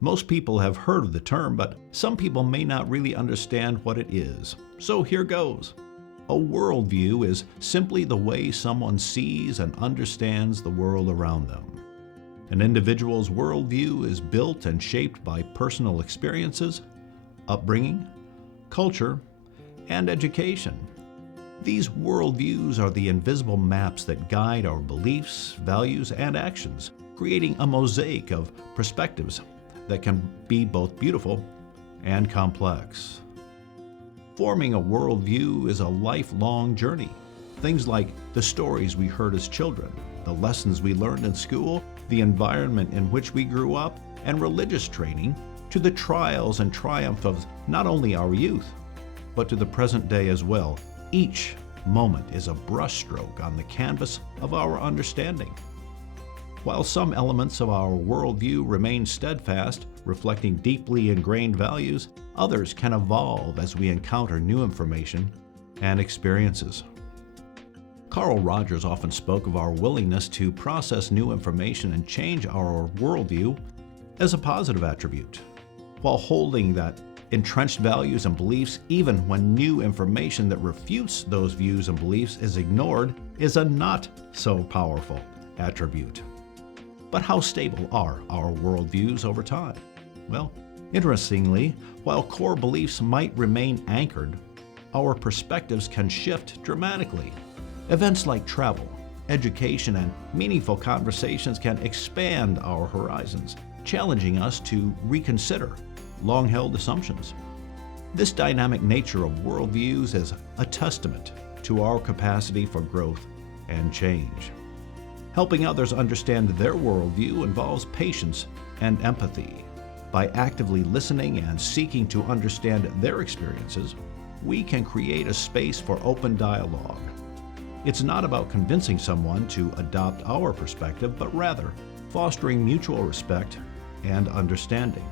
Most people have heard of the term, but some people may not really understand what it is. So here goes. A worldview is simply the way someone sees and understands the world around them. An individual's worldview is built and shaped by personal experiences, upbringing, culture, and education. These worldviews are the invisible maps that guide our beliefs, values, and actions, creating a mosaic of perspectives that can be both beautiful and complex. Forming a worldview is a lifelong journey. Things like the stories we heard as children, the lessons we learned in school, the environment in which we grew up, and religious training, to the trials and triumph of not only our youth, but to the present day as well. Each moment is a brushstroke on the canvas of our understanding. While some elements of our worldview remain steadfast, reflecting deeply ingrained values, others can evolve as we encounter new information and experiences. Carl Rogers often spoke of our willingness to process new information and change our worldview as a positive attribute, while holding that entrenched values and beliefs, even when new information that refutes those views and beliefs is ignored, is a not so powerful attribute. But how stable are our worldviews over time? Well, interestingly, while core beliefs might remain anchored, our perspectives can shift dramatically. Events like travel, education, and meaningful conversations can expand our horizons, challenging us to reconsider long-held assumptions. This dynamic nature of worldviews is a testament to our capacity for growth and change. Helping others understand their worldview involves patience and empathy. By actively listening and seeking to understand their experiences, we can create a space for open dialogue. It's not about convincing someone to adopt our perspective, but rather fostering mutual respect and understanding.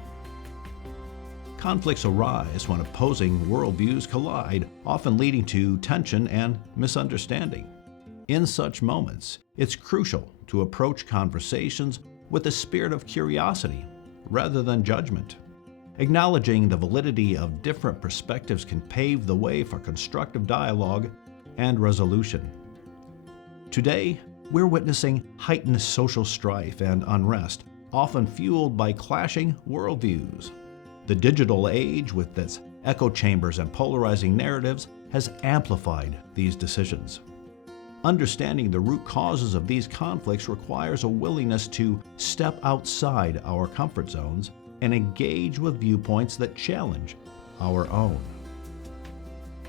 Conflicts arise when opposing worldviews collide, often leading to tension and misunderstanding. In such moments, it's crucial to approach conversations with a spirit of curiosity rather than judgment. Acknowledging the validity of different perspectives can pave the way for constructive dialogue and resolution. Today, we're witnessing heightened social strife and unrest, often fueled by clashing worldviews. The digital age, with its echo chambers and polarizing narratives, has amplified these decisions. Understanding the root causes of these conflicts requires a willingness to step outside our comfort zones and engage with viewpoints that challenge our own.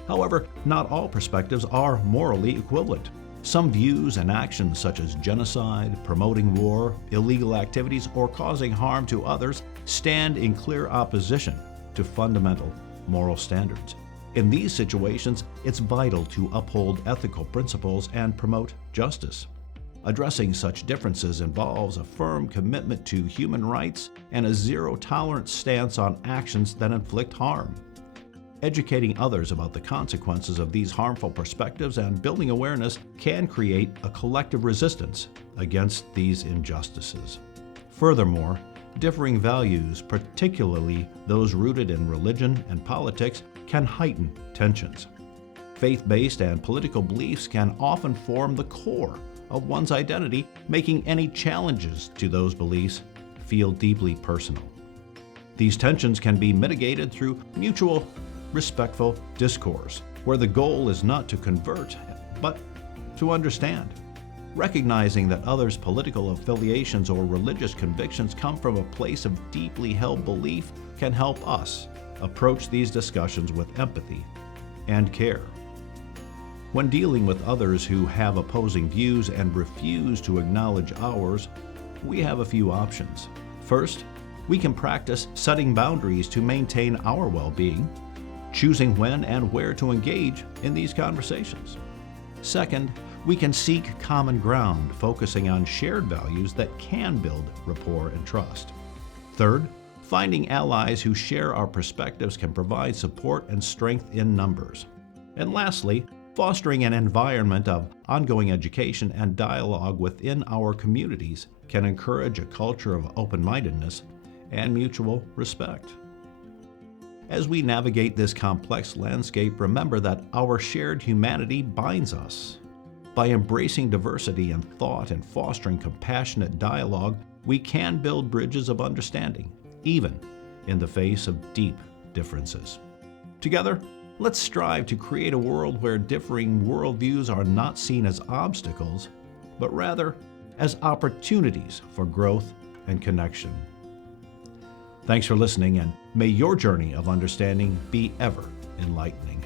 However, not all perspectives are morally equivalent. Some views and actions, such as genocide, promoting war, illegal activities, or causing harm to others, stand in clear opposition to fundamental moral standards. In these situations, it's vital to uphold ethical principles and promote justice. Addressing such differences involves a firm commitment to human rights and a zero-tolerance stance on actions that inflict harm. Educating others about the consequences of these harmful perspectives and building awareness can create a collective resistance against these injustices. Furthermore, differing values, particularly those rooted in religion and politics, can heighten tensions. Faith-based and political beliefs can often form the core of one's identity, making any challenges to those beliefs feel deeply personal. These tensions can be mitigated through mutual, respectful discourse, where the goal is not to convert, but to understand. Recognizing that others' political affiliations or religious convictions come from a place of deeply held belief can help us approach these discussions with empathy and care. When dealing with others who have opposing views and refuse to acknowledge ours, we have a few options. First, we can practice setting boundaries to maintain our well-being, choosing when and where to engage in these conversations. Second, we can seek common ground, focusing on shared values that can build rapport and trust. Third, finding allies who share our perspectives can provide support and strength in numbers. And lastly, fostering an environment of ongoing education and dialogue within our communities can encourage a culture of open-mindedness and mutual respect. As we navigate this complex landscape, remember that our shared humanity binds us. By embracing diversity in thought and fostering compassionate dialogue, we can build bridges of understanding, even in the face of deep differences. Together, let's strive to create a world where differing worldviews are not seen as obstacles, but rather as opportunities for growth and connection. Thanks for listening, and may your journey of understanding be ever enlightening.